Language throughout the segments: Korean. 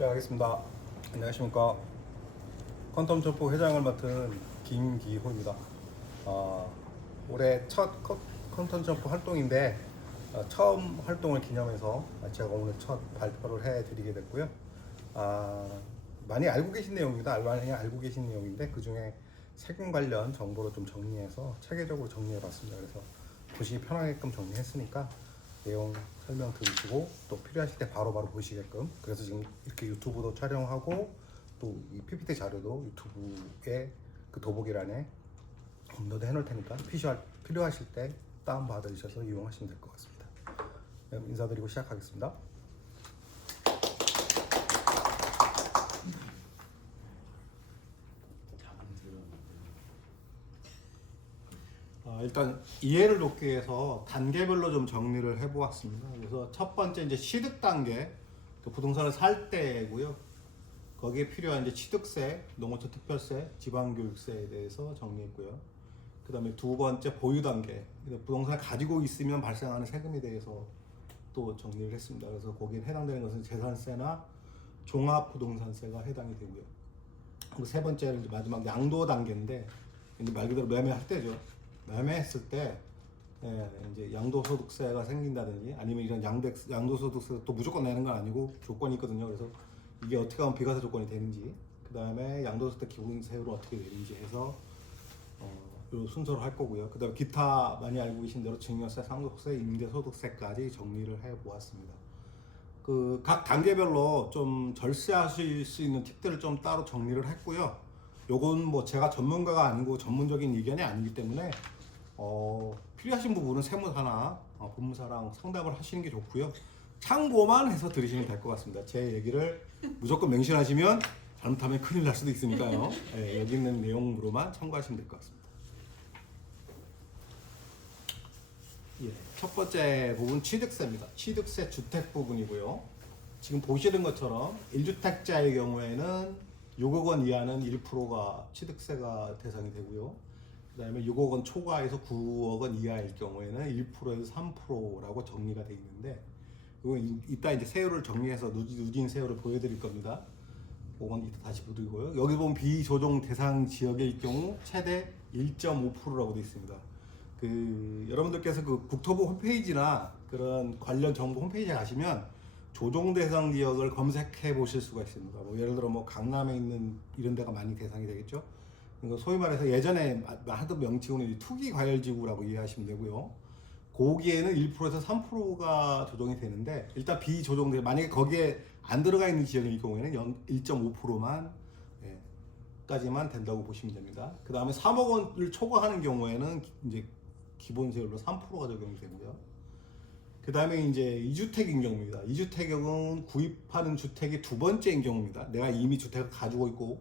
시작하겠습니다. 안녕하십니까. 퀀텀점프 회장을 맡은 김기호입니다. 올해 첫 퀀텀점프 활동인데 처음 활동을 기념해서 제가 오늘 첫 발표를 해드리게 됐고요. 많이 알고 계신 내용입니다. 많이 알고 계신 내용인데 그 중에 세금 관련 정보를 좀 정리해서 체계적으로 정리해봤습니다. 그래서 보시기 편하게끔 정리했으니까 내용 설명 들으시고 또 필요하실 때 바로바로 보시게끔, 그래서 지금 이렇게 유튜브도 촬영하고 또 이 PPT 자료도 유튜브에 그 더보기란에 업로드 해놓을 테니까 필요하실 때 다운받으셔서 이용하시면 될 것 같습니다. 그럼 인사드리고 시작하겠습니다. 일단 이해를 돕기 위해서 단계별로 좀 정리를 해보았습니다. 그래서 첫 번째 이제 취득 단계, 부동산을 살 때고요. 거기에 필요한 이제 취득세, 농어촌 특별세, 지방교육세에 대해서 정리했고요. 그 다음에 두 번째 보유 단계, 부동산을 가지고 있으면 발생하는 세금에 대해서 또 정리를 했습니다. 그래서 거기에 해당되는 것은 재산세나 종합부동산세가 해당이 되고요. 그리고 세 번째는 마지막 양도 단계인데 이제 말 그대로 매매할 때죠. 매매했을 때 이제 양도소득세가 생긴다든지 아니면 이런 양도소득세 또 무조건 내는 건 아니고 조건이 있거든요. 그래서 이게 어떻게 하면 비과세 조건이 되는지, 그 다음에 양도소득 기본세율은 어떻게 되는지 해서 이 순서로 할 거고요. 그 다음에 기타 많이 알고 계신 대로 증여세, 상속세, 임대소득세까지 정리를 해보았습니다. 그 각 단계별로 좀 절세하실 수 있는 팁들을 좀 따로 정리를 했고요. 요건 뭐 제가 전문가가 아니고 전문적인 의견이 아니기 때문에 필요하신 부분은 세무사나 법무사랑 상담을 하시는 게 좋고요. 참고만 해서 들으시면 될 것 같습니다. 제 얘기를 무조건 맹신하시면 잘못하면 큰일 날 수도 있으니까요. 여기 있는 내용으로만 참고하시면 될 것 같습니다. 첫 번째 부분 취득세입니다. 취득세 주택 부분이고요. 지금 보시는 것처럼 1주택자의 경우에는 6억 원 이하는 1%가 취득세가 대상이 되고요. 그 다음에 6억 원 초과해서 9억 원 이하일 경우에는 1%에서 3%라고 정리가 되어 있는데, 이건 이따 이제 세율을 정리해서 누진 세율을 보여드릴 겁니다. 그건 이따 다시 보여드리고요. 여기 보면 비조정 대상 지역일 경우 최대 1.5%라고 되어 있습니다. 여러분들께서 그 국토부 홈페이지나 그런 관련 정보 홈페이지에 가시면 조정 대상 지역을 검색해 보실 수가 있습니다. 뭐 예를 들어 뭐 강남에 있는 이런 데가 많이 대상이 되겠죠. 소위 말해서 예전에 하던 명칭은 투기 과열 지구라고 이해하시면 되고요. 거기에는 1%에서 3%가 조정이 되는데, 일단 비조정돼 만약에 거기에 안 들어가 있는 지역일 경우에는 1.5%만 까지만 된다고 보시면 됩니다. 그 다음에 3억 원을 초과하는 경우에는 이제 기본세율로 3%가 적용이 되고요. 그 다음에 이제 2주택인 경우입니다. 2주택은 구입하는 주택이 두 번째인 경우입니다. 내가 이미 주택을 가지고 있고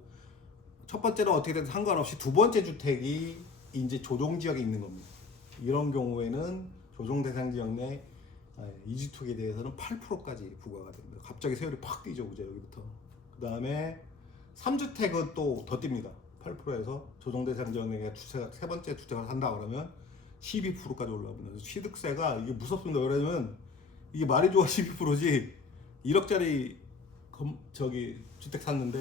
첫 번째는 어떻게 되든 상관없이 두 번째 주택이 이제 조정지역에 있는 겁니다. 이런 경우에는 조정 대상 지역 내 2주택에 대해서는 8%까지 부과가 됩니다. 갑자기 세율이 팍 뛰죠, 그죠, 여기부터. 그 다음에 3주택은 또 더 뜁니다. 8%에서 조정 대상 지역 내에 세 번째 주택을 산다 그러면 12%까지 올라옵니다. 취득세가 이게 무섭습니다. 왜냐면 이게 말이 좋아 12%지 1억짜리 주택 샀는데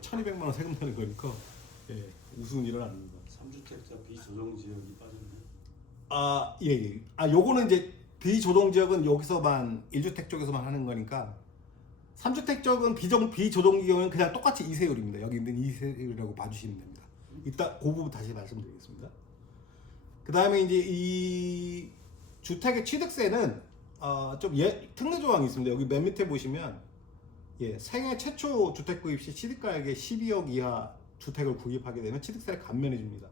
1200만 원 세금 내는 거니까 우스운 일은 아닙니다. 3주택자 비조정 지역이 예. 빠졌네. 요거는 이제 비조정 지역은 여기서만 1주택 쪽에서만 하는 거니까, 3주택 쪽은 비조정 지역은 그냥 똑같이 이 세율입니다. 여기 있는 이 세율이라고 봐주시면 됩니다. 이따 그 부분 다시 말씀드리겠습니다. 그 다음에 이제 이 주택의 취득세는 좀 특례 조항이 있습니다. 여기 맨 밑에 보시면 생애 최초 주택 구입 시 취득가액의 12억 이하 주택을 구입하게 되면 취득세를 감면해 줍니다.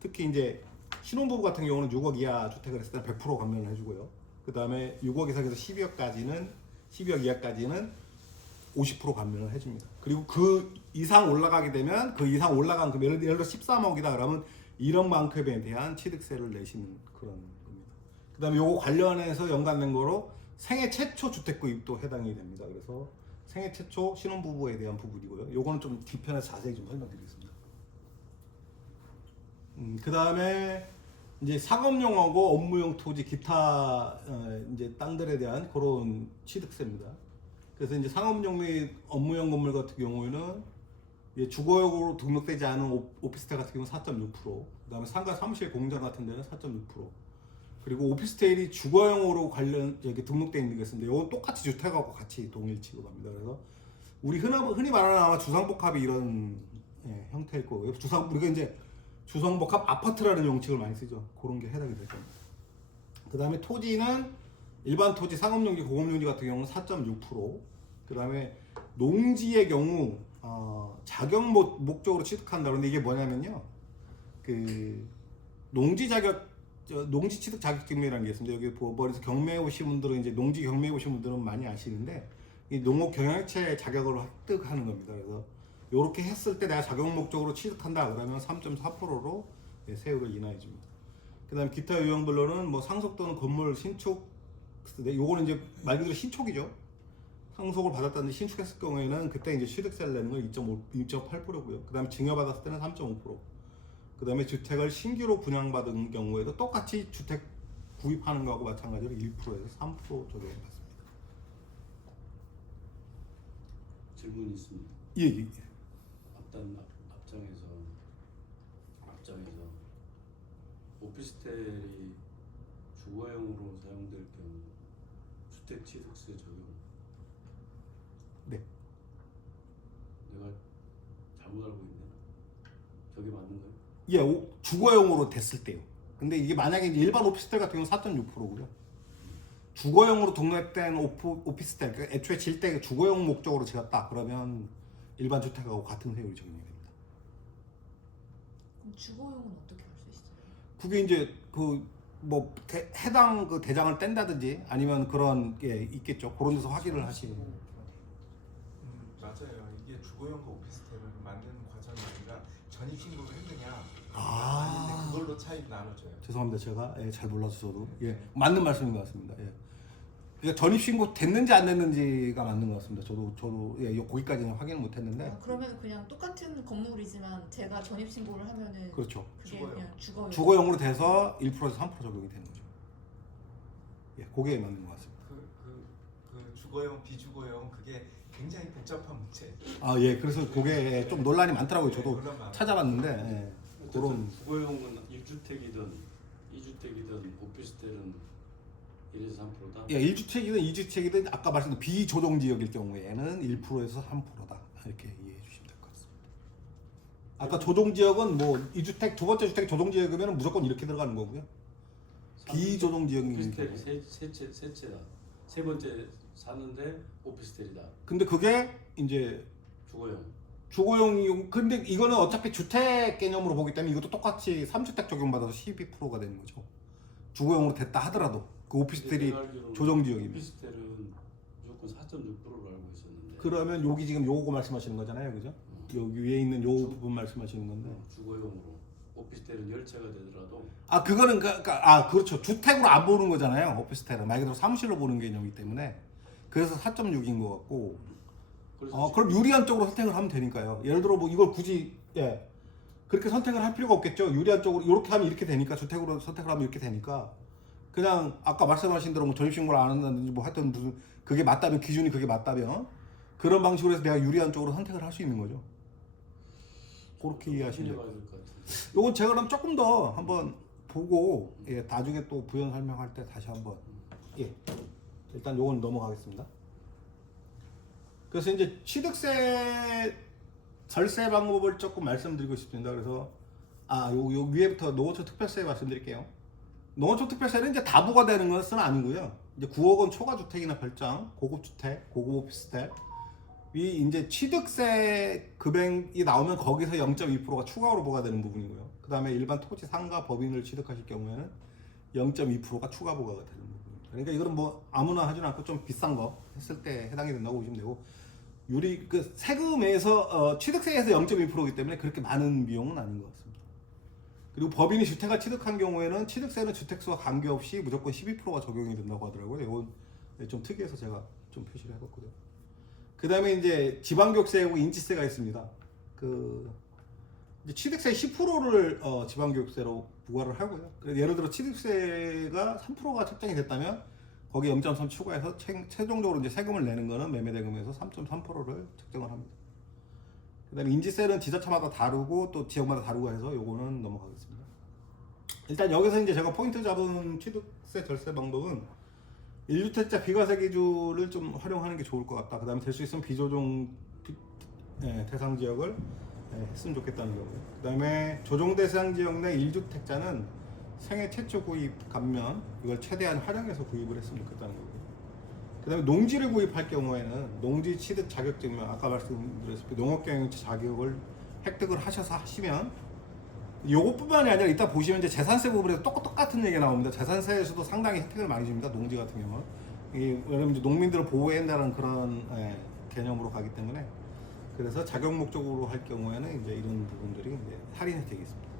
특히 이제 신혼부부 같은 경우는 6억 이하 주택을 했을 때는 100% 감면을 해주고요. 그 다음에 6억 이상에서 12억 이하까지는 50% 감면을 해줍니다. 그리고 그 이상 올라가게 되면 그 이상 올라간 그 예를 들어 13억이다 그러면 1억만큼에 대한 취득세를 내시는 그런 겁니다. 그 다음에 요거 관련해서 연관된 거로 생애 최초 주택 구입도 해당이 됩니다. 그래서 생애 최초 신혼부부에 대한 부분이고요. 요거는 좀 뒤편에서 자세히 좀 설명드리겠습니다. 그 다음에 이제 상업용하고 업무용 토지 기타 이제 땅들에 대한 그런 취득세입니다. 그래서 이제 상업용 및 업무용 건물 같은 경우에는 주거용으로 등록되지 않은 오피스텔 같은 경우는 4.6%, 그다음에 상가 사무실 공장 같은 데는 4.6%, 그리고 오피스텔이 주거용으로 관련 여기 등록돼 있는 게 있습니다. 이건 똑같이 주택하고 같이 동일 취급합니다. 그래서 우리 흔히 말하는 아마 주상복합이 이런 형태일 거고요. 우리가 이제 주상복합 아파트라는 용칭을 많이 쓰죠. 그런 게 해당이 될 겁니다. 그다음에 토지는 일반 토지, 상업용지, 공업용지 같은 경우는 4.6%. 그다음에 농지의 경우 자격 목적으로 취득한다. 그런데 이게 뭐냐면요, 그 농지 취득 자격증명이라는 게 있습니다. 여기 머리에서 경매해 오신 분들은 이제 농지 경매해 오신 분들은 많이 아시는데 이 농업 경영체 자격을 획득하는 겁니다. 그래서 이렇게 했을 때 내가 자격 목적으로 취득한다 그러면 3.4%로 세율을 인하해 줍니다. 그다음에 기타 유형별로는 뭐 상속 또는 건물 신축, 요거는 이제 말 그대로 신축이죠. 상속을 받았다든지 신축했을 경우에는 그때 이제 취득세를 내는 건 2.8%고요. 그다음에 증여받았을 때는 3.5%. 그다음에 주택을 신규로 분양받은 경우에도 똑같이 주택 구입하는 거하고 마찬가지로 1%에서 3% 적용을 받습니다. 질문이 있습니다. 예. 앞장에서 오피스텔이 주거용으로 사용될 경우 주택 취득세 적용. 네. 내가 잘못 알고 있네. 저게 맞는 거예요? 예, 주거용으로 됐을 때요. 근데 이게 만약에 이제 일반 오피스텔 같은 경우는 4.6%고요. 주거용으로 등록된 오피스텔, 그러니까 애초에 질 때 주거용 목적으로 지었다 그러면 일반 주택하고 같은 세율이 적용이 됩니다. 그럼 주거용은 어떻게 알 수 있어요? 그게 이제 해당 대장을 뗀다든지 아니면 그런 게 있겠죠. 그런 데서 확인을 하시는. 맞아요. 이게 주거용과 오피스텔을 만드는 과정이 아니라 전입 신고를 했느냐 아. 아닌데 그걸로 차이 나눠져요. 죄송합니다. 제가 잘 몰라서 저도 맞는 말씀인 것 같습니다. 그러니까 전입 신고 됐는지 안 됐는지가 맞는 것 같습니다. 저도 거기까지는 확인을 못했는데. 그러면 그냥 똑같은 건물이지만 제가 전입 신고를 하면은 그렇죠. 그게 주거용. 그냥 주거용. 주거용으로 돼서 1%에서 3% 적용이 되는 거죠. 그게 맞는 것 같습니다. 그 주거용, 비주거용 그게 굉장히 복잡한 문제. 그래서 그게 좀 논란이 많더라고요. 저도 논란 많아요. 찾아봤는데 그런 주거용은 1주택이든 2주택이든 오피스텔은 1에서 3%다. 1주택이든 2주택이든 아까 말씀드린 비조정 지역일 경우에는 1%에서 3%다. 이렇게 이해해 주시면 될 것 같습니다. 아까 조정 지역은 뭐 2주택 두 번째 주택 조정 지역이면 무조건 이렇게 들어가는 거고요. 비조정 지역인 오피스텔이 경우. 셋째다. 세 번째 사는데 오피스텔이다. 근데 그게 이제 주거용. 근데 이거는 어차피 주택 개념으로 보기 때문에 이것도 똑같이 3주택 적용받아서 12%가 되는 거죠. 주거용으로 됐다 하더라도 그 오피스텔이 조정 지역이면. 오피스텔은 무조건 4.6%로 알고 있었는데. 그러면 여기 지금 요거 말씀하시는 거잖아요, 그죠? 여기 위에 있는 요 부분 말씀하시는 건데. 주거용으로 오피스텔은 열차가 되더라도. 그거는 그렇죠. 주택으로 안 보는 거잖아요. 오피스텔은 말 그대로 사무실로 보는 개념이기 때문에 그래서 4.6인 것 같고. 그럼 유리한 쪽으로 선택을 하면 되니까요. 예를 들어 뭐 이걸 굳이 그렇게 선택을 할 필요가 없겠죠. 유리한 쪽으로 이렇게 하면 이렇게 되니까 주택으로 선택을 하면 이렇게 되니까 그냥 아까 말씀하신 대로 뭐 전입신고를 안 한다든지 뭐 하여튼 무슨 그게 맞다면 기준이 그게 맞다면 그런 방식으로 해서 내가 유리한 쪽으로 선택을 할 수 있는 거죠. 그렇게 이해하시면 돼요. 요건 제가 그럼 조금 더 한번 보고 나중에 또 부연 설명할 때 다시 한번 일단 요건 넘어가겠습니다. 그래서 이제 취득세 절세 방법을 조금 말씀드리고 싶습니다. 그래서 요 위에부터 농어촌 특별세 말씀드릴게요. 농어촌 특별세는 이제 다 부과되는 것은 아니고요. 이제 9억 원 초과 주택이나 별장, 고급 주택, 고급 오피스텔 이 이제 취득세 금액이 나오면 거기서 0.2%가 추가로 부과되는 부분이고요. 그다음에 일반 토지 상가 법인을 취득하실 경우에는 0.2%가 추가 부과가 되는 부분입니다. 그러니까 이거는 뭐 아무나 하지는 않고 좀 비싼 거 했을 때 해당이 된다고 보시면 되고 세금에서 취득세에서 0.2%이기 때문에 그렇게 많은 비용은 아닌 것 같습니다. 그리고 법인이 주택을 취득한 경우에는 취득세는 주택수와 관계없이 무조건 12%가 적용이 된다고 하더라고요. 이건 좀 특이해서 제가 좀 표시를 해봤고요. 그 다음에 이제 지방교육세하고 인지세가 있습니다. 이제 취득세 10%를 지방교육세로 부과를 하고요. 예를 들어 취득세가 3%가 책정이 됐다면 거기 0.3 추가해서 최종적으로 이제 세금을 내는 거는 매매대금에서 3.3%를 책정을 합니다. 그다음에 인지세는 지자체마다 다르고 또 지역마다 다르고 해서 요거는 넘어가겠습니다. 일단 여기서 이제 제가 포인트 잡은 취득세 절세 방법은 1주택자 비과세 기준을 좀 활용하는 게 좋을 것 같다. 그다음에 될 수 있으면 비조정 대상 지역을 했으면 좋겠다는 거고요. 그다음에 조정 대상 지역 내 1주택자는 생애 최초 구입 감면 이걸 최대한 활용해서 구입을 했으면 좋겠다는 거고요. 그다음에 농지를 구입할 경우에는 농지 취득 자격증명 아까 말씀드렸듯이 농업경영체 자격을 획득을 하셔서 하시면 요것뿐만이 아니라 이따 보시면 이제 재산세 부분에서 똑같은 얘기가 나옵니다. 재산세에서도 상당히 혜택을 많이 줍니다. 농지 같은 경우는 왜냐면 이제 농민들을 보호해야 한다는 그런 개념으로 가기 때문에 그래서 자격 목적으로 할 경우에는 이제 이런 부분들이 이제 할인 혜택이 있습니다.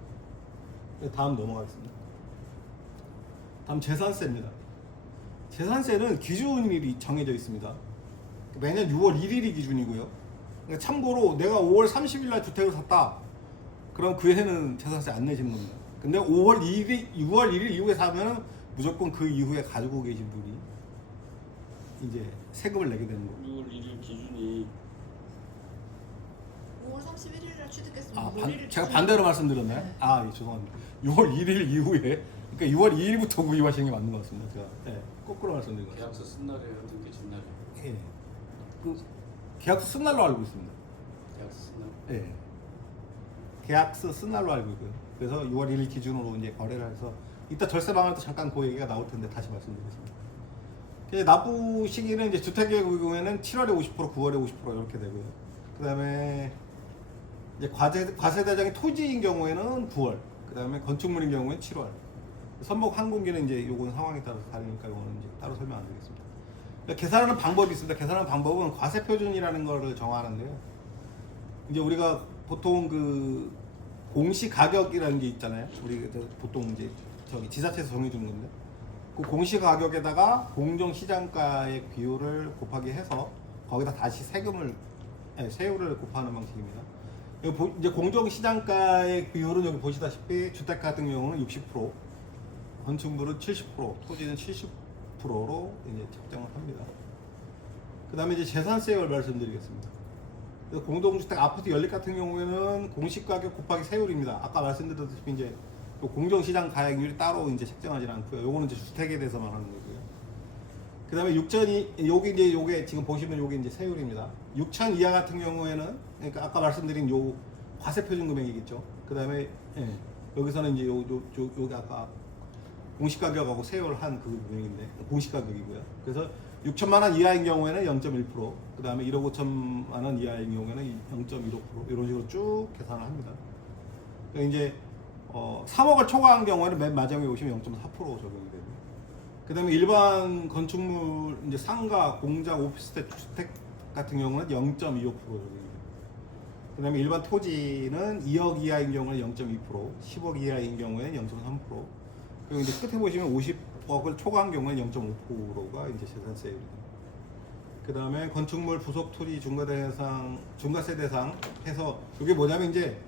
다음 넘어가겠습니다. 다음 재산세입니다. 재산세는 기준일이 정해져 있습니다. 매년 6월 1일이 기준이고요. 그러니까 참고로 내가 5월 30일 날 주택을 샀다. 그럼 그 해는 재산세 안 내시는 겁니다. 근데 6월 1일 이후에 사면은 무조건 그 이후에 가지고 계신 분이 이제 세금을 내게 되는 거고. 6월 1일 기준이 5월 31일 날 취득했습니다. 아, 5월 1일 제가 기준. 반대로 말씀드렸나요? 네. 아, 예, 죄송합니다. 6월 1일 이후에 그러니까 6월 2일부터 구입하시는 게 맞는 것 같습니다. 제가 거꾸로 말씀드린 것 같습니다. 계약서 쓴 날이에요, 어떻게 진 날이에요? 예. 그 계약서 쓴 날로 알고 있습니다. 계약서 쓴 날. 예. 계약서 쓴 날로 알고 있고요. 그래서 6월 1일 기준으로 이제 거래를 해서 이따 절세 방할 때 잠깐 그 얘기가 나올 텐데 다시 말씀드리겠습니다. 이제 납부 시기는 이제 주택의 경우에는 7월에 50%, 9월에 50% 이렇게 되고요. 그다음에 이제 과세 대상이 토지인 경우에는 9월, 그다음에 건축물인 경우에는 7월. 선목 항공기는 이제 요건 상황에 따라서 다르니까 요거는 이제 따로 설명 안 드리겠습니다. 그러니까 계산하는 방법이 있습니다. 계산하는 방법은 과세 표준이라는 거를 정하는데요. 이제 우리가 보통 그 공시 가격이라는 게 있잖아요. 우리 보통 이제 저기 지자체에서 정해주는 건데 그 공시 가격에다가 공정 시장가의 비율을 곱하기 해서 거기다 다시 세율을 곱하는 방식입니다. 이제 공정 시장가의 비율은 여기 보시다시피 주택 같은 경우는 60%, 건축물은 70%, 토지는 70%로 이제 책정을 합니다. 그다음에 이제 재산세율 말씀드리겠습니다. 공동주택 아파트 연립 같은 경우에는 공시가격 곱하기 세율입니다. 아까 말씀드렸듯이 이제 공정시장 가액률이 따로 이제 책정하지 않고요. 요거는 이제 주택에 대해서만 하는 거고요. 그다음에 6천이 요게 지금 보시면 요게 이제 세율입니다. 6천 이하 같은 경우에는 그러니까 아까 말씀드린 요 과세 표준 금액이겠죠. 그다음에 여기서는 이제 요게 아까 공시가격하고 세율한 그 금액인데 공시가격이고요. 그래서 6천만 원 이하인 경우에는 0.1%, 그 다음에 1억 5천만 원 이하인 경우에는 0.15% 이런 식으로 쭉 계산을 합니다. 그러니까 이제 3억을 초과한 경우에는 맨 마지막에 오시면 0.4% 적용이 되고요. 그 다음에 일반 건축물 이제 상가, 공장, 오피스텔, 주택 같은 경우는 0.25% 적용이 돼요. 그 다음에 일반 토지는 2억 이하인 경우는 0.2%, 10억 이하인 경우에는 0.3%, 그리고 이제 끝에 보시면 50억을 초과한 경우에는 0.5%가 이제 재산세율입니다. 그 다음에 건축물 부속 토지 중과세 대상 해서 이게 뭐냐면 이제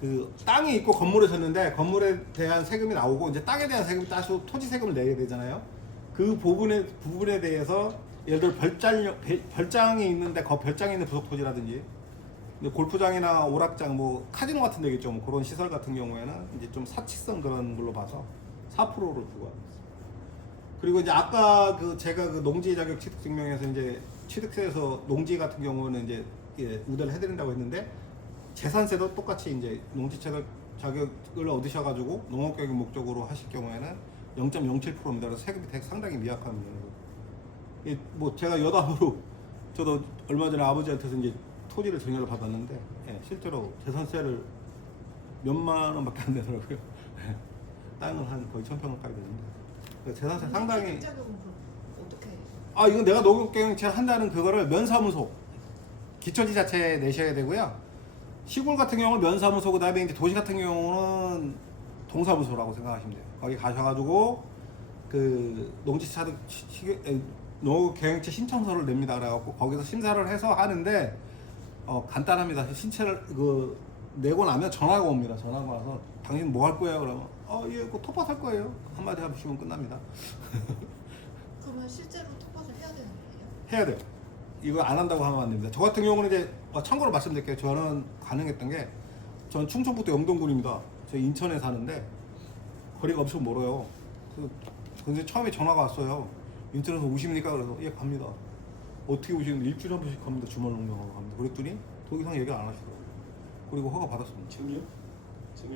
그 땅이 있고 건물을 졌는데 건물에 대한 세금이 나오고 이제 땅에 대한 세금이 따서 토지 세금을 내게 되잖아요. 그 부분에 대해서 예를 들어 별장이 있는데 그 별장에 있는 부속 토지라든지 골프장이나 오락장, 뭐 카지노 같은 데겠죠. 뭐 그런 시설 같은 경우에는 이제 좀 사치성 그런 걸로 봐서 4%를 부과합니다. 그리고 이제 아까 그 제가 그 농지 자격 취득 증명에서 이제 취득세에서 농지 같은 경우는 이제 우대를 해드린다고 했는데 재산세도 똑같이 이제 농지 자격을 얻으셔가지고 농업경영 목적으로 하실 경우에는 0.07%입니다. 그래서 세금이 되게 상당히 미약합니다. 뭐 제가 여담으로 저도 얼마 전에 아버지한테서 이제 토지를 증여를 받았는데 실제로 재산세를 몇만 원밖에 안 내더라고요. 땅은 한 거의 1,000평 가까이 되는데 재산세 상당히 자격은 그럼 어떻게? 이건 내가 농업경영체를 한다는 그거를 면사무소 기초지자체에 내셔야 되고요. 시골 같은 경우는 면사무소, 그다음에 이제 도시 같은 경우는 동사무소라고 생각하시면 돼요. 거기 가셔가지고 그 농업경영체 신청서를 냅니다. 그래갖고 거기서 심사를 해서 하는데 간단합니다. 신체를 내고 나면 전화가 옵니다. 전화가 와서 당신 뭐 할 거예요? 그러면 예, 그 텃밭 할 거예요. 한마디 하시면 끝납니다. 그러면 실제로 텃밭을 해야 되는 거예요? 해야 돼요. 이거 안 한다고 하면 안 됩니다. 저 같은 경우는 이제 참고로 말씀드릴게요. 저는 가능했던 게 저는 충청북도 영동군입니다. 저 인천에 사는데 거리가 엄청 멀어요. 근데 처음에 전화가 왔어요. 인천에서 오십니까? 그래서 예 갑니다. 어떻게 오시는데 일주일에 한 번씩 갑니다. 주말 농장하고 갑니다. 그랬더니 더 이상 얘기 안 하시더라고요. 그리고 허가 받았습니다. 증여?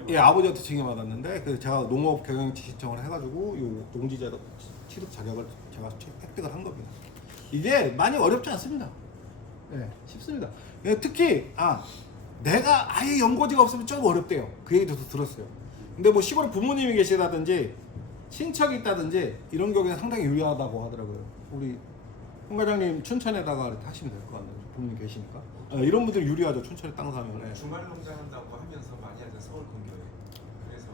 예, 아버지한테 증여받았는데 그래서 제가 농업 경영지 신청을 해가지고 요 농지자 취득 자격을 제가 획득을 한 겁니다. 이게 많이 어렵지 않습니다. 예, 쉽습니다. 예, 특히 내가 아예 연고지가 없으면 좀 어렵대요. 그 얘기 저도 들었어요. 근데 뭐 시골에 부모님이 계시다든지 친척이 있다든지 이런 경우에는 상당히 유리하다고 하더라고요. 우리 홍 과장님 춘천에다가 이렇게 하시면 될 것 같네요. 부모님 계시니까. 이런 분들 유리하죠. 춘천에 땅 사면. 예. 주말 농장 한다고 하면서 많이 하죠. 서울 근교에. 그래서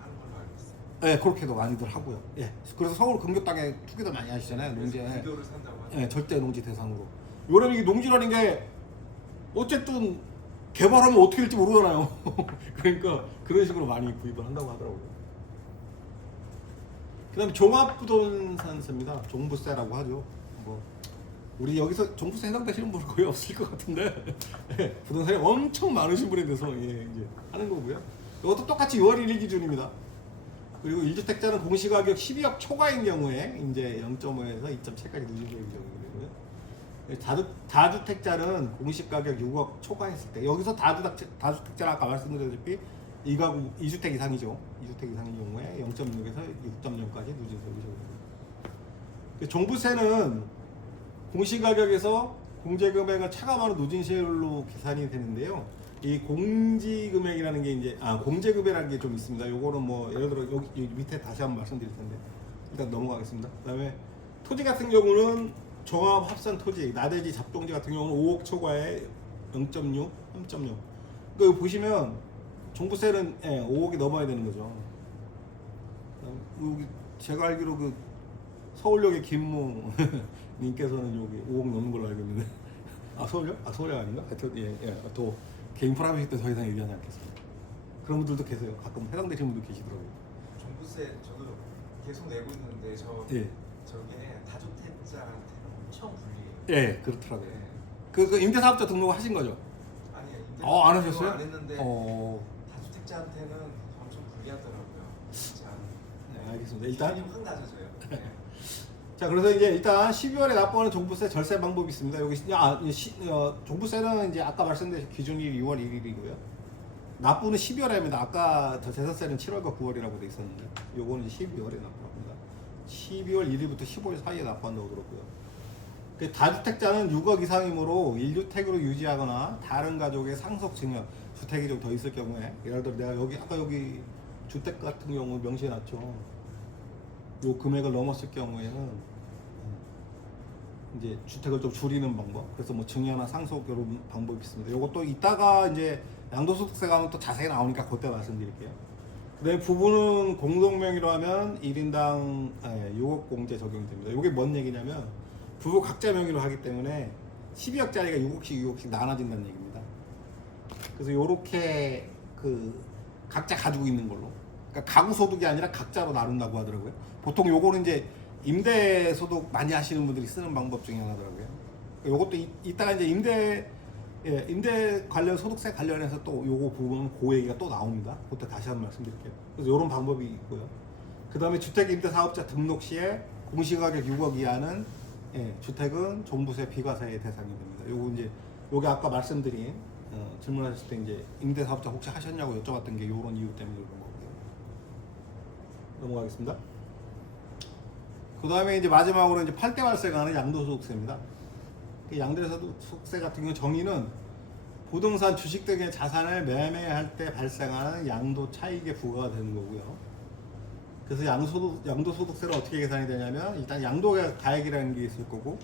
하는 걸로 알고 있어요. 네, 그렇게도 많이들 하고요. 예. 그래서 서울 근교 땅에 투기들 많이 하시잖아요. 농지. 그래서 근교를 산다고 하죠. 예, 절대 농지 대상으로. 요런 이게 농지라는 게 어쨌든 개발하면 어떻게 될지 모르잖아요. 그러니까 그런 식으로 많이 구입을 한다고 하더라고요. 그다음에 종합부동산세입니다. 종부세라고 하죠. 뭐 우리 여기서 종부세 해당되시는 분 거의 없을 것 같은데 예, 부동산이 엄청 많으신 분에 대해서 이제 하는 거고요. 이것도 똑같이 6월 1일 기준입니다. 그리고 1주택자는 공시가격 12억 초과인 경우에 이제 0.5에서 2.7까지 누진될 경우고요. 다주택자는 공시가격 6억 초과했을 때 여기서 다주택자는 아까 말씀드렸다시피 2가구 2주택 이상이죠. 2주택 이상인 경우에 0.6에서 6.0까지 누진 세율이 적용됩니다. 종부세는 공시가격에서 공제금액을 차감하는 누진세율로 계산이 되는데요. 이 공지금액이라는 게 이제 공제금액이라는 게 좀 있습니다. 요거는 뭐 예를 들어 여기 밑에 다시 한번 말씀드릴 텐데 일단 넘어가겠습니다. 그다음에 토지 같은 경우는 종합 합산 토지, 나대지 잡동지 같은 경우는 5억 초과에 0.6, 3.0. 그러니까 보시면 종부세는 5억이 넘어야 되는 거죠. 여기 제가 알기로 그 서울역의 김모 님께서는 여기 5억 넘는 걸로 알고 있는데 서울역? 서울역 아닌가? 하여튼 또 개인 프라이빗 때 더 이상 얘기하지 않겠습니다. 그런 분들도 계세요. 가끔 해당되시는 분도 계시더라고요. 종부세 저도 계속 내고 있는데 저게 다주택자한테는 엄청 불리해요. 예, 그렇더라고요. 네. 그 임대사업자 등록을 하신 거죠? 아니요. 안 하셨어요? 안 했는데 다주택자한테는 엄청 불리하더라고요. 진짜. 네, 알겠습니다. 일단 기준이 확 낮아져요. 네. 자, 그래서 이제 일단 12월에 납부하는 종부세 절세 방법이 있습니다. 여기 종부세는 이제 아까 말씀드린 기준일이 6월 1일이고요. 납부는 12월에 합니다. 아까 저 재산세는 7월과 9월이라고 돼 있었는데 요거는 이제 12월에 납부합니다. 12월 1일부터 15일 사이에 납부한다고 들었고요. 그 다주택자는 6억 이상이므로 1주택으로 유지하거나 다른 가족의 상속 증여 주택이 좀 더 있을 경우에 예를 들어 내가 아까 여기 주택 같은 경우 명시해놨죠. 요 금액을 넘었을 경우에는 이제 주택을 좀 줄이는 방법, 그래서 뭐 증여나 상속 이런 방법이 있습니다. 요것도 이따가 이제 양도소득세 가면 또 자세히 나오니까 그때 말씀드릴게요. 그다음에 부부는 공동명의로 하면 1인당 6억 공제 적용이 됩니다. 이게 뭔 얘기냐면 부부 각자 명의로 하기 때문에 12억짜리가 6억씩 나눠진다는 얘기입니다. 그래서 요렇게 그 각자 가지고 있는 걸로, 그러니까 가구 소득이 아니라 각자로 나눈다고 하더라고요. 보통 요거는 이제 임대 소득 많이 하시는 분들이 쓰는 방법 중에 하나더라고요. 요것도 이따가 이제 임대 관련 소득세 관련해서 또 요거 부분 그 얘기가 또 나옵니다. 그때 다시 한번 말씀드릴게요. 그래서 요런 방법이 있고요. 그 다음에 주택임대사업자 등록 시에 공시가격 6억 이하는 주택은 종부세 비과세의 대상이 됩니다. 요거 이제 요게 아까 말씀드린 질문하셨을 때 이제 임대사업자 혹시 하셨냐고 여쭤봤던 게 요런 이유 때문에 그런 거고요. 넘어가겠습니다. 그 다음에 이제 마지막으로 이제 8대 발생하는 양도소득세입니다. 그 양도소득세 같은 경우 정의는 부동산, 주식 등의 자산을 매매할 때 발생하는 양도 차익에 부과가 되는 거고요. 그래서 양도소득세는 어떻게 계산이 되냐면 일단 양도가액이라는 게 있을 거고,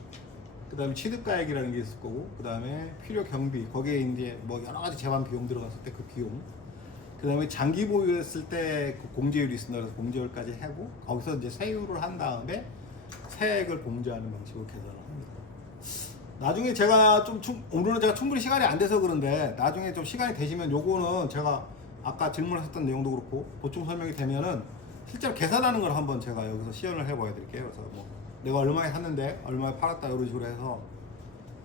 그 다음에 취득가액이라는 게 있을 거고, 그 다음에 필요 경비, 거기에 이제 뭐 여러 가지 재반 비용 들어갔을 때 그 비용, 그 다음에 장기 보유했을 때 그 공제율이 있습니다. 그래서 공제율까지 하고 거기서 이제 세율을 한 다음에 세액을 공제하는 방식으로 계산을 합니다. 나중에 제가 오늘은 제가 충분히 시간이 안 돼서 그런데 나중에 좀 시간이 되시면 요거는 제가 아까 질문하셨던 내용도 그렇고 보충 설명이 되면은 실제로 계산하는 걸 한번 제가 여기서 시연을 해보여 드릴게요. 그래서 뭐 내가 얼마에 샀는데 얼마에 팔았다 이런 식으로 해서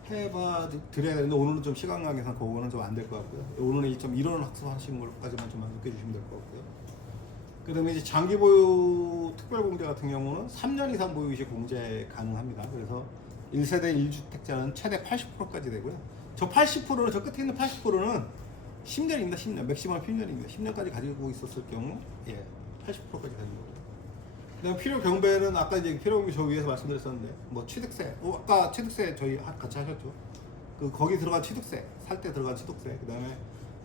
해봐 드려야 되는데 오늘은 좀 시간 관계상 그거는 좀 안 될 것 같고요. 오늘은 좀 이론 학습하시는 걸까지만 좀 느껴주시면 될 것 같고요. 그다음에 이제 장기 보유 특별 공제 같은 경우는 3년 이상 보유 시 공제 가능합니다. 그래서 1세대 1주택자는 최대 80%까지 되고요. 저 80%는 저 끝에 있는 80%는 10년입니다. 10년 맥시멈 10년입니다. 10년까지 가지고 있었을 경우 80%까지 되는 거고요. 그다음 필요 경배는 아까 이제 필요 경배 저 위에서 말씀드렸었는데 뭐 취득세, 아까 취득세 저희 같이 하셨죠. 그 거기 들어간 취득세, 살 때 들어간 취득세, 그다음에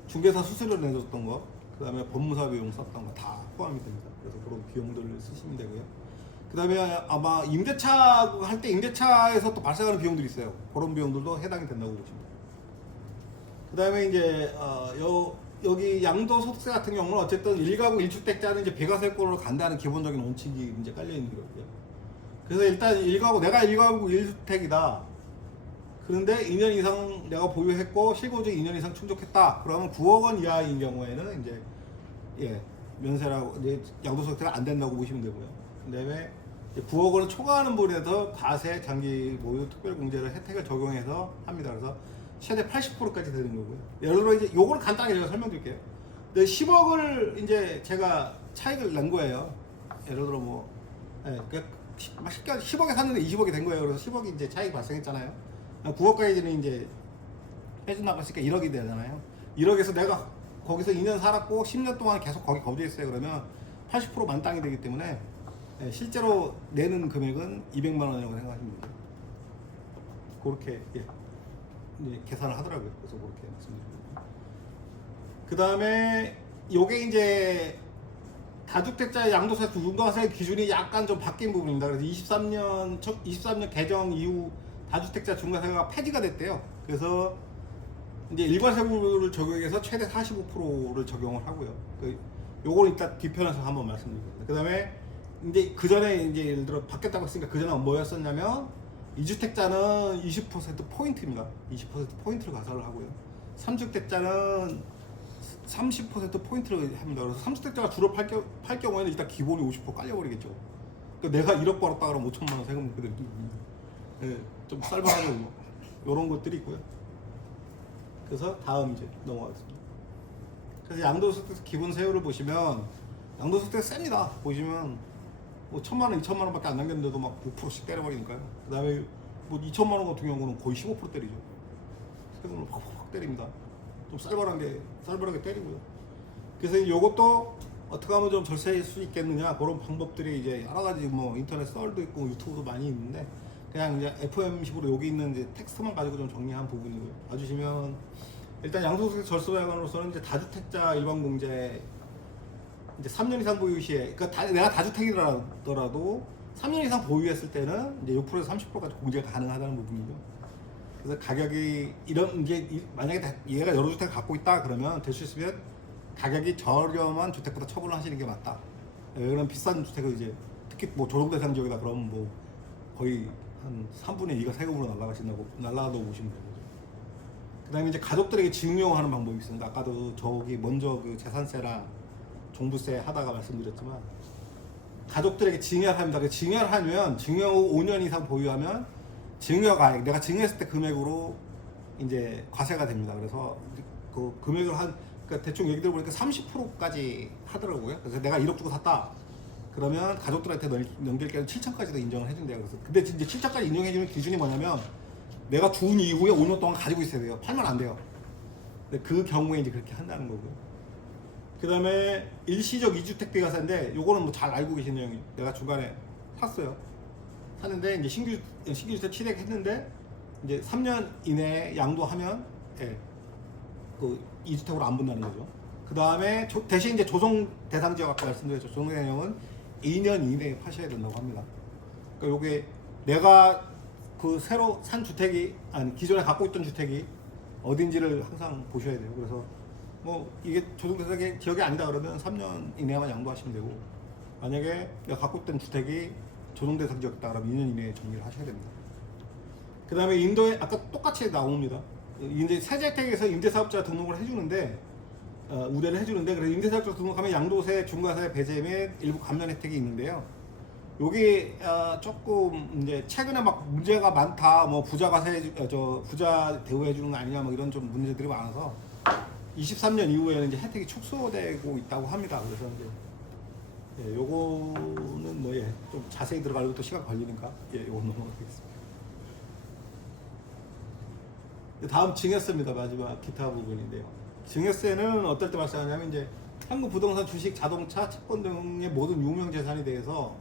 중개사 수수료 내줬던 거, 그다음에 법무사 비용 썼던 거 다 포함이 됩니다. 그래서 그런 비용들을 쓰시면 되고요. 그다음에 아마 임대차 할 때 임대차에서 또 발생하는 비용들이 있어요. 그런 비용들도 해당이 된다고 보시면 돼요. 그다음에 이제 여기 양도소득세 같은 경우는 어쨌든 1가구 1주택자는 이제 배가세권으로 간다는 기본적인 원칙이 이제 깔려 있는 거고요. 그래서 일단 내가 1가구 1주택이다. 그런데 2년 이상 내가 보유했고 실거주에 2년 이상 충족했다. 그러면 9억 원 이하인 경우에는 이제 면세라고 이제 양도소득세가 안 된다고 보시면 되고요. 그다음에 9억 원을 초과하는 부분에서 과세 장기 보유 특별공제를 혜택을 적용해서 합니다. 그래서 최대 80%까지 되는 거고요. 예를 들어 이제 요거는 간단하게 제가 설명드릴게요. 근데 10억을 이제 제가 차익을 낸 거예요. 예를 들어 뭐 10억에 샀는데 20억이 된 거예요. 그래서 10억이 이제 차익이 발생했잖아요. 9억까지는 이제 해준 나갔으니까 1억이 되잖아요. 1억에서 내가 거기서 2년 살았고 10년 동안 계속 거기 거주했어요. 그러면 80% 만땅이 되기 때문에 실제로 내는 금액은 200만 원이라고 생각하시면 돼요. 그렇게 이제 계산을 하더라고요. 그래서 그렇게 말씀드립니다. 그 다음에 요게 이제 다주택자 양도세 중과세 기준이 약간 좀 바뀐 부분입니다. 그래서 23년 개정 이후 다주택자 중과세가 폐지가 됐대요. 그래서 이제 일괄세부를 적용해서 최대 45%를 적용을 하고요. 요거는 이따 뒤편에서 한번 말씀드리겠습니다. 그 다음에 이제 그 전에 이제 예를 들어 바뀌었다고 했으니까 그 전에 뭐였었냐면 2주택자는 20% 포인트입니다. 20% 포인트를 가산을 하고요. 3주택자는 30% 포인트를 합니다. 그래서 3주택자가 주로 팔 경우에는 일단 기본이 50% 깔려버리겠죠. 그러니까 내가 1억 벌었다 그러면 5천만 원 세금 그대로 좀 쌀벌하고 이런 것들이 있고요. 그래서 다음 이제 넘어가겠습니다. 그래서 양도소득세 기본 세율을 보시면 양도소득세 셉니다. 보시면 뭐 1,000만 원, 2천만 원밖에 안 남겼는데도 막 5%씩 때려버리니까요. 그 다음에 뭐 2천만 원 같은 경우는 거의 15% 때리죠. 세금을 확 때립니다. 좀 쌀벌하게 때리고요. 그래서 이것도 어떻게 하면 좀 절세할 수 있겠느냐 그런 방법들이 이제 여러 가지 뭐 인터넷 썰도 있고 유튜브도 많이 있는데 그냥 이제 FM식으로 여기 있는 이제 텍스트만 가지고 좀 정리한 부분이고요. 봐주시면 일단 양도소득세 절세 방안으로서는 이제 다주택자 일반 공제 이제 3년 이상 보유 시에 그러니까 내가 다주택이더라도 3년 이상 보유했을 때는 이제 6%에서 30%까지 공제가 가능하다는 부분이죠. 그래서 가격이 이제 만약에 얘가 여러 주택을 갖고 있다 그러면 될 수 있으면 가격이 저렴한 주택보다 처분을 하시는 게 맞다. 왜 그러면 비싼 주택을 이제 특히 뭐 조정 대상 지역이다 그러면 뭐 거의 한 3분의 2가 세금으로 날라가신다고 보시면 되는 거죠. 그다음에 이제 가족들에게 증여하는 방법이 있습니다. 아까도 저기 먼저 그 재산세랑 종부세 하다가 말씀드렸지만 가족들에게 증여를 합니다. 그 증여를 하면 증여 후 5년 이상 보유하면 증여가액 내가 증여했을 때 금액으로 이제 과세가 됩니다. 그래서 그 금액을 그러니까 대충 얘기 들어보니까 30%까지 하더라고요. 그래서 내가 1억 주고 샀다. 그러면 가족들한테 넘길 때는 7천까지도 인정을 해준대요. 그래서 근데 이제 7천까지 인정해주는 기준이 뭐냐면 내가 준 이후에 5년 동안 가지고 있어야 돼요. 팔면 안 돼요. 근데 그 경우에 이제 그렇게 한다는 거고요. 그 다음에 일시적 2주택 비과세인데 요거는 뭐 잘 알고 계신 내용이 내가 중간에 샀는데 이제 신규 주택 취득했는데 이제 3년 이내에 양도하면 그 2주택으로 안 본다는 거죠. 그 다음에 대신 이제 조정 대상 지역 아까 말씀드렸죠. 조정 대상은 2년 이내에 파셔야 된다고 합니다. 그러니까 요게 내가 그 새로 산 주택이 아니 기존에 갖고 있던 주택이 어딘지를 항상 보셔야 돼요. 그래서 뭐 이게 조정 대상 지역이 아니다 그러면 3년 이내만 양도하시면 되고 만약에 내가 갖고 있던 주택이 조정 대상 지역이다 그러면 2년 이내에 정리를 하셔야 됩니다. 그 다음에 인도에 아까 똑같이 나옵니다. 이제 세제택에서 임대사업자 등록을 해주는데 우대를 해주는데 그래서 임대사업자 등록하면 양도세, 중과세 배제 및 일부 감면 혜택이 있는데요. 여기 조금 이제 최근에 막 문제가 많다, 뭐 부자 대우해 주는 거 아니냐, 뭐 이런 좀 문제들이 많아서 23년 이후에는 이제 혜택이 축소되고 있다고 합니다. 그래서 이제 예, 요거는 뭐 좀 자세히 들어가려고 또 시간 걸리니까 요거 넘어가겠습니다. 다음 증여세입니다. 마지막 기타 부분인데요. 증여세는 어떨 때 발생하냐면 이제 한국 부동산, 주식, 자동차, 채권 등의 모든 유명 재산에 대해서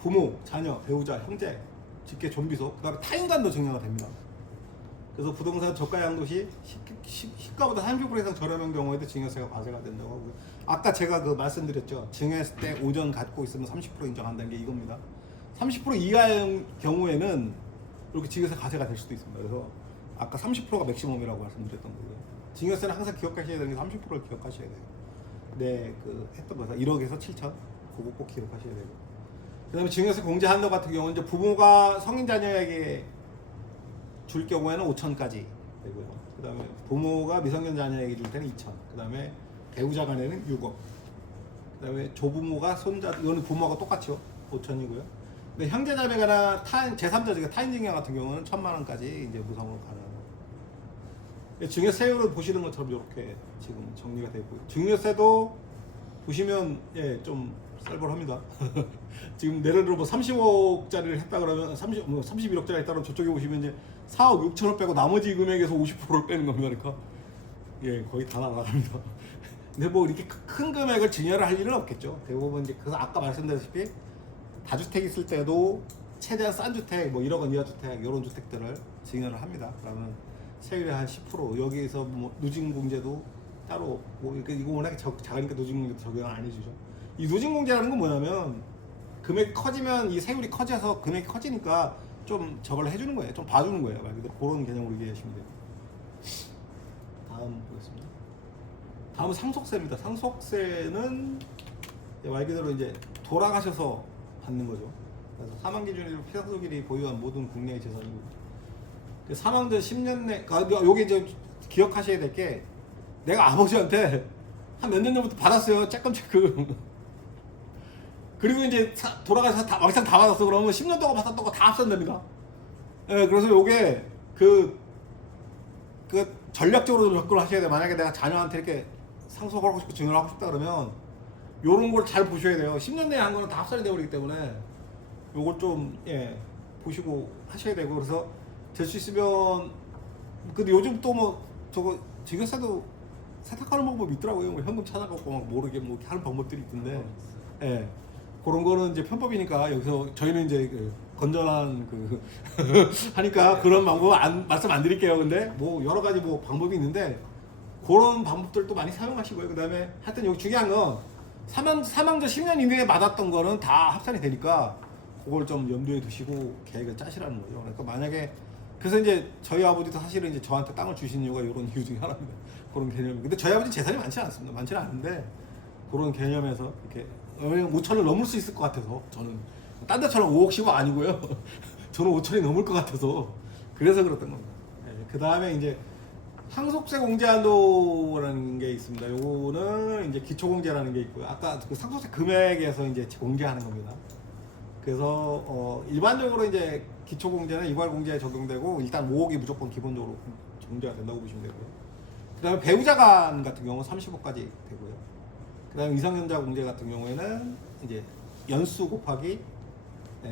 부모, 자녀, 배우자, 형제, 직계, 존비속, 그다음에 타인간도 증여가 됩니다. 그래서 부동산 저가 양도시 시가보다 30% 이상 저렴한 경우에도 증여세가 과세가 된다고 하고요. 아까 제가 그 말씀드렸죠. 증여했을 때 오전 갖고 있으면 30% 인정한다는 게 이겁니다. 30% 이하의 경우에는 이렇게 증여세 과세가 될 수도 있습니다. 그래서 아까 30%가 맥시멈이라고 말씀드렸던 거고요. 증여세는 항상 기억하셔야 되는 게 30%를 기억하셔야 돼요. 네, 그 했던 거서 1억에서 7천 그거 꼭 기억하셔야 되고. 그다음에 증여세 공제 한도 같은 경우는 이제 부모가 성인 자녀에게 줄 경우에는 5천까지 되고요. 그다음에 부모가 미성년 자녀에게 줄 때는 2천. 그다음에 배우자 간에는 6억. 그다음에 조부모가 손자, 이거는 부모가 똑같죠. 5천이고요. 근데 형제 자매가나 제3자 타인 증여 같은 경우는 1,000만 원까지 이제 무상으로 가능합니다. 증여세율을 보시는 것처럼 이렇게 지금 정리가 되고 있고요. 증여세도 보시면 좀 쌀벌합니다. 지금 예를 들어 뭐 30억짜리를 했다 그러면 31억짜리 했다 그러면 저쪽에 보시면 이제 4억 6천을 빼고 나머지 금액에서 50%를 빼는 겁니다. 그러니까 거의 다 나갑니다. 근데 뭐 이렇게 큰 금액을 증여를 할 일은 없겠죠. 대부분 이제 그래서 아까 말씀드렸다시피 다주택 있을 때도 최대한 싼 주택, 뭐 1억 원 이하 주택 이런 주택들을 증여를 합니다. 그러면 세율이 한 10%, 여기서 뭐 누진공제도 따로 뭐 이거 워낙에 작으니까 누진공제도 적용 안 해주죠. 이 누진공제라는 건 뭐냐면 금액이 커지면 이 세율이 커져서 금액이 커지니까 좀 저걸 해주는 거예요. 좀 봐주는 거예요. 말 그대로 그런 개념으로 이해하시면 돼요. 다음 보겠습니다. 다음은 상속세입니다. 상속세는 말 그대로 이제 돌아가셔서 받는 거죠. 그래서 사망 기준으로 피상속일이 보유한 모든 국내의 재산이고, 사망 전 10년 내, 여기 이제 기억하셔야 될 게, 내가 아버지한테 한 몇 년 전부터 받았어요. 쬐끔 그리고 이제 돌아가서 왕창 다 받았어. 그러면 10년 동안 받았던 거 다 합산됩니다. 그래서 요게 그 전략적으로 좀 접근을 하셔야 돼요. 만약에 내가 자녀한테 이렇게 상속을 하고 싶고 증여를 하고 싶다 그러면 요런 걸 잘 보셔야 돼요. 10년 내에 한 거는 다 합산이 되어버리기 때문에 요걸 좀 보시고 하셔야 되고, 그래서 될 수 있으면 근데 요즘 또 뭐 저거 증여세도 세탁하는 방법이 있더라고요. 뭐 현금 찾아갖고 막 모르게 뭐 하는 방법들이 있던데, 그런 거는 이제 편법이니까 여기서 저희는 이제 건전한 하니까 그런 방법 말씀 안 드릴게요. 근데 뭐 여러 가지 뭐 방법이 있는데 그런 방법들도 많이 사용하시고요. 그다음에 하여튼 여기 중요한 건 사망 전 10년 이내에 받았던 거는 다 합산이 되니까 그걸 좀 염두에 두시고 계획을 짜시라는 거죠. 그러니까 만약에 그래서 이제 저희 아버지도 사실은 이제 저한테 땅을 주신 이유가 이런 이유 중에 하나입니다. 그런 개념. 근데 저희 아버지 재산이 많지는 않습니다. 많지는 않은데 그런 개념에서 이렇게 5천을 넘을 수 있을 것 같아서, 저는 딴 데처럼 5억 10억 아니고요. 저는 5천이 넘을 것 같아서 그래서 그랬던 겁니다. 그 다음에 이제 상속세 공제한도라는 게 있습니다. 요거는 이제 기초공제라는 게 있고요. 아까 그 상속세 금액에서 이제 공제하는 겁니다. 그래서 일반적으로 이제 기초공제는 이괄공제에 적용되고 일단 5억이 무조건 기본적으로 공제가 된다고 보시면 되고요. 그 다음에 배우자 간 같은 경우는 30억까지 되고요. 그 다음에 미성년자 공제 같은 경우에는 이제 연수 곱하기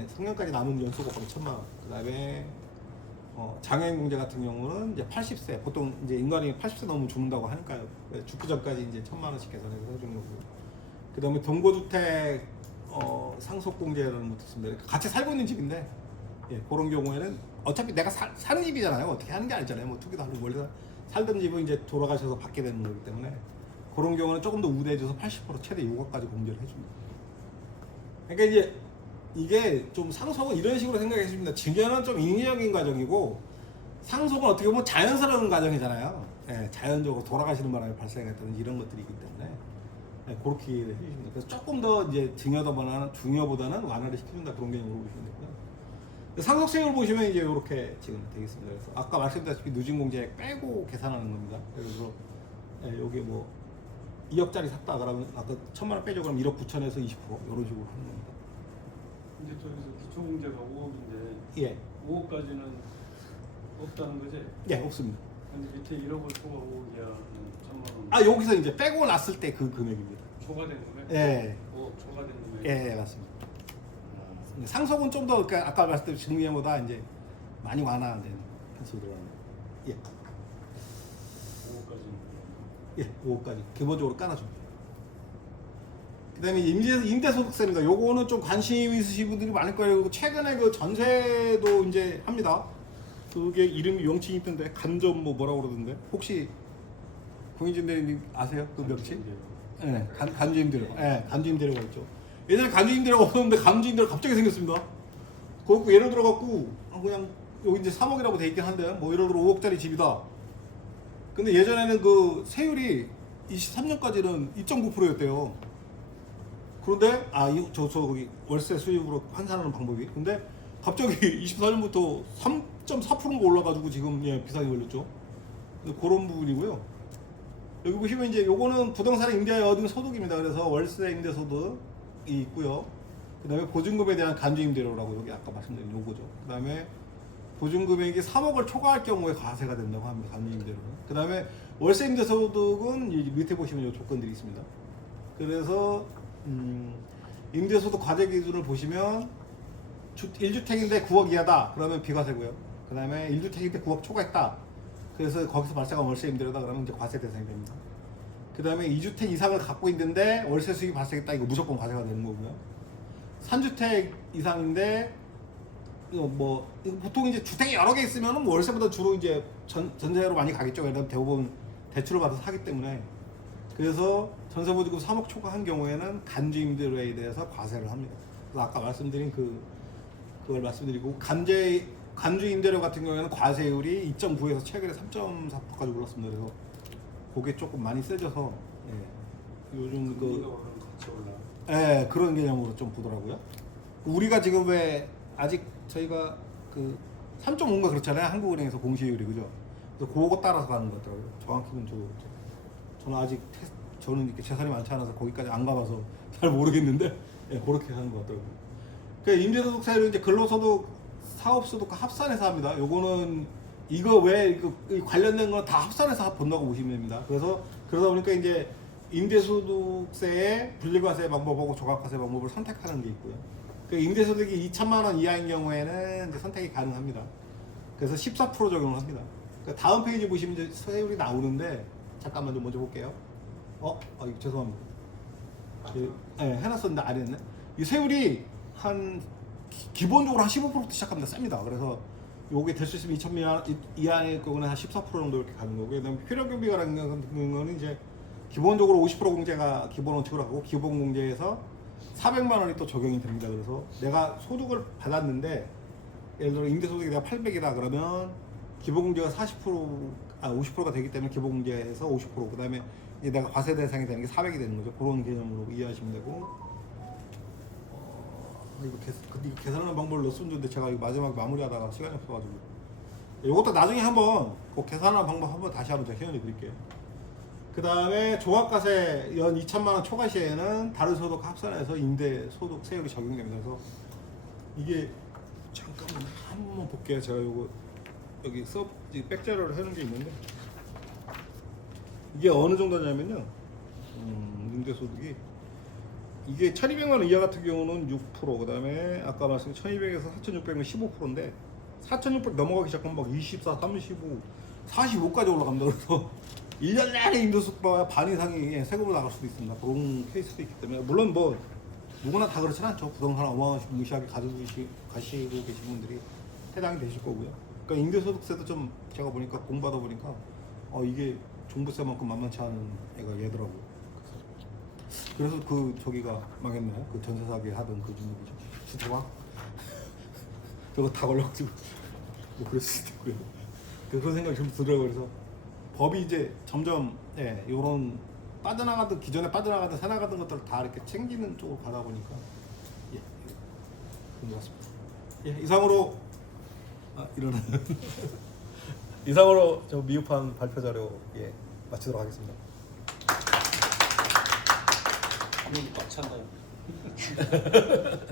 성년까지 남은 연수 곱하기 1,000만 원. 그 다음에 장애인 공제 같은 경우는 이제 80세, 보통 이제 인간이 80세 넘으면 죽는다고 하니까요. 죽기 전까지 이제 1,000만 원씩 계산해서 해주는 거고요. 그 다음에 동거주택 상속 공제라는 것도 있습니다. 같이 살고 있는 집인데, 그런 경우에는 어차피 내가 사는 집이잖아요. 어떻게 하는 게 아니잖아요. 뭐 투기도 하고 원래 살던 집은 이제 돌아가셔서 받게 되는 거기 때문에 그런 경우는 조금 더 우대해줘서 80% 최대 6억까지 공제를 해줍니다. 그러니까 이제 이게 좀 상속은 이런 식으로 생각해 주십니다. 증여는 좀 인위적인 과정이고 상속은 어떻게 보면 자연스러운 과정이잖아요. 자연적으로 돌아가시는 바람에 발생했다든지 이런 것들이기 때문에 그렇게 해주십니다. 그래서 조금 더 이제 증여보다는 완화를 시켜준다, 그런 개념으로 보시면 되고요. 상속세율 보시면 이제 이렇게 지금 되겠습니다. 그래서 아까 말씀드렸다시피 누진공제 빼고 계산하는 겁니다. 그래서 여기 뭐 2억짜리 샀다 그러면 아까 1,000만 원 빼죠. 그럼 1억 9천에서 20% 이런 식으로 하는 겁니다. 근데 저기서 기초공제가 5억인데 예, 5억까지는 없다는 거지? 예, 없습니다. 근데 밑에 1억을 초과 5억이야. 1,000만 원. 아, 여기서 이제 빼고 났을 때 그 금액입니다. 초과된 금액? 예, 5억 초과된 금액. 예, 맞습니다. 상속은 좀 더 아까 말씀드린 증여보다 이제 많이 완화된 편수로 들어갑니다. 예, 5억까지는. 예, 5억까지 기본적으로 깔아줍니다. 그다음에 임대소득세입니다. 요거는 좀 관심 있으신 분들이 많을 거예요. 그리고 최근에 그 전세도 이제 합니다. 그게 이름이 명칭이 있던데 간접 뭐라고 그러던데 혹시 공인진 대리님 아세요? 그 명칭? 네, 간주임대료. 네, 간주임대료가 있죠. 예전에 간주임대료가 없었는데 간주임대료가 갑자기 생겼습니다. 그거 예를 들어 갖고 그냥 여기 이제 3억이라고 돼 있긴 한데 뭐 예를 들어 5억짜리 집이다. 근데 예전에는 그 세율이 23년까지는 2.9%였대요. 그런데 거기 월세 수입으로 환산하는 방법이. 근데 갑자기 24년부터 3.4%가 올라가지고 지금 비상이 걸렸죠. 그런 부분이고요. 여기 보시면 이제 요거는 부동산을 임대하여 얻은 소득입니다. 그래서 월세 임대 소득이 있고요. 그다음에 보증금에 대한 간주 임대료라고 여기 아까 말씀드린 요거죠. 그다음에 보증금액이 3억을 초과할 경우에 과세가 된다고 합니다. 간주 임대료는. 그다음에 월세 임대 소득은 밑에 보시면 요 조건들이 있습니다. 그래서 임대소득 과세 기준을 보시면 1주택인데 9억 이하다. 그러면 비과세고요. 그 다음에 1주택인데 9억 초과했다. 그래서 거기서 발생한 월세 임대료다. 그러면 이제 과세 대상이 됩니다. 그 다음에 2주택 이상을 갖고 있는데 월세 수익이 발생했다. 이거 무조건 과세가 되는 거고요. 3주택 이상인데 이거 보통 이제 주택이 여러 개 있으면 월세보다 주로 이제 전세로 많이 가겠죠. 왜냐면 대부분 대출을 받아서 사기 때문에. 그래서 전세보증금 3억 초과한 경우에는 간주 임대료에 대해서 과세를 합니다. 그래서 아까 말씀드린 그걸 말씀드리고 간주 임대료 같은 경우에는 과세율이 2.9에서 최근에 3.4%까지 올랐습니다. 그래서 그게 조금 많이 세져서 요즘 같이 올라. 그런 개념으로 좀 보더라고요. 우리가 지금 왜 아직 저희가 그 3.5인가 그렇잖아요. 한국은행에서 공시율이 그죠? 그래서 그거 따라서 가는 것 같더라고요. 정확히는 저는 아직 저는 이렇게 재산이 많지 않아서 거기까지 안 가봐서 잘 모르겠는데 그렇게 하는 것 같더라고요. 그러니까 임대소득세율은 이제 근로소득, 사업소득과 합산해서 합니다. 요거는 이거 왜 관련된 건 다 합산해서 본다고 보시면 됩니다. 그래서 그러다 보니까 이제 임대소득세의 분리과세 방법하고 조각과세 방법을 선택하는 게 있고요. 그 임대소득이 2천만 원 이하인 경우에는 이제 선택이 가능합니다. 그래서 14% 적용을 합니다. 그러니까 다음 페이지 보시면 이제 세율이 나오는데 잠깐만 좀 먼저 볼게요. 이거 죄송합니다. 해놨었는데 안 했네. 이 세율이 한 기본적으로 한 15%부터 시작합니다. 셉니다. 그래서 요게 될 수 있으면 2,000만 이하의 경우는 한 14% 정도 이렇게 가는 거고요. 그다음에 필요경비 같은 경우는 이제 기본적으로 50% 공제가 기본 원칙으로 하고 기본 공제에서 400만 원이 또 적용이 됩니다. 그래서 내가 소득을 받았는데 예를 들어 임대소득이 내가 800이다 그러면 기본 공제가 50%가 되기 때문에 기본 공제에서 50% 그다음에 이제 내가 과세 대상이 되는 게 400이 되는 거죠. 그런 개념으로 이해하시면 되고 이거 계산하는 방법을 넣었으면 좋은데 제가 이거 마지막에 마무리하다가 시간이 없어가지고 이것도 나중에 한번 꼭 계산하는 방법 한번 다시 한번 제가 회원해 드릴게요. 그 다음에 종합과세 연 2천만 원 초과 시에는 다른 소득 합산해서 임대소득 세율이 적용됩니다. 그래서 이게 잠깐만 한번 볼게요. 제가 요거 여기 백자료를 해놓은 게 있는데 이게 어느 정도냐면요. 임대소득이 이게 1,200만 원 이하 같은 경우는 6%, 그 다음에 아까 말씀드린 1,200에서 4,600은 15%인데 4,600 넘어가기 시작하면 막 24, 35, 45까지 올라갑니다. 그래서 1년 내내 임대소득보다 반 이상이 세금으로 나갈 수도 있습니다. 그런 케이스도 있기 때문에 물론 뭐 누구나 다 그렇진 않죠. 부동산 어마무시하게 가지고 계신 분들이 해당이 되실 거고요. 그러니까 임대소득세도 좀 제가 보니까 공부하다 보니까 이게 종부세만큼 만만치 않은 애가 얘더라고요. 그래서 저기가 망했나요? 그 전세 사기 하던 그 주먹이죠. 수도와 저거 다 걸려가지고 뭐 그럴 수도 있고요. 그런 생각이 좀 들어요. 그래서 법이 이제 점점 요런 기존에 빠져나가던 새나가던 것들을 다 이렇게 챙기는 쪽으로 가다 보니까 그런 것 같습니다. 이상으로 이상으로 저 미흡한 발표 자료 마치도록 하겠습니다. 꽉 찬다.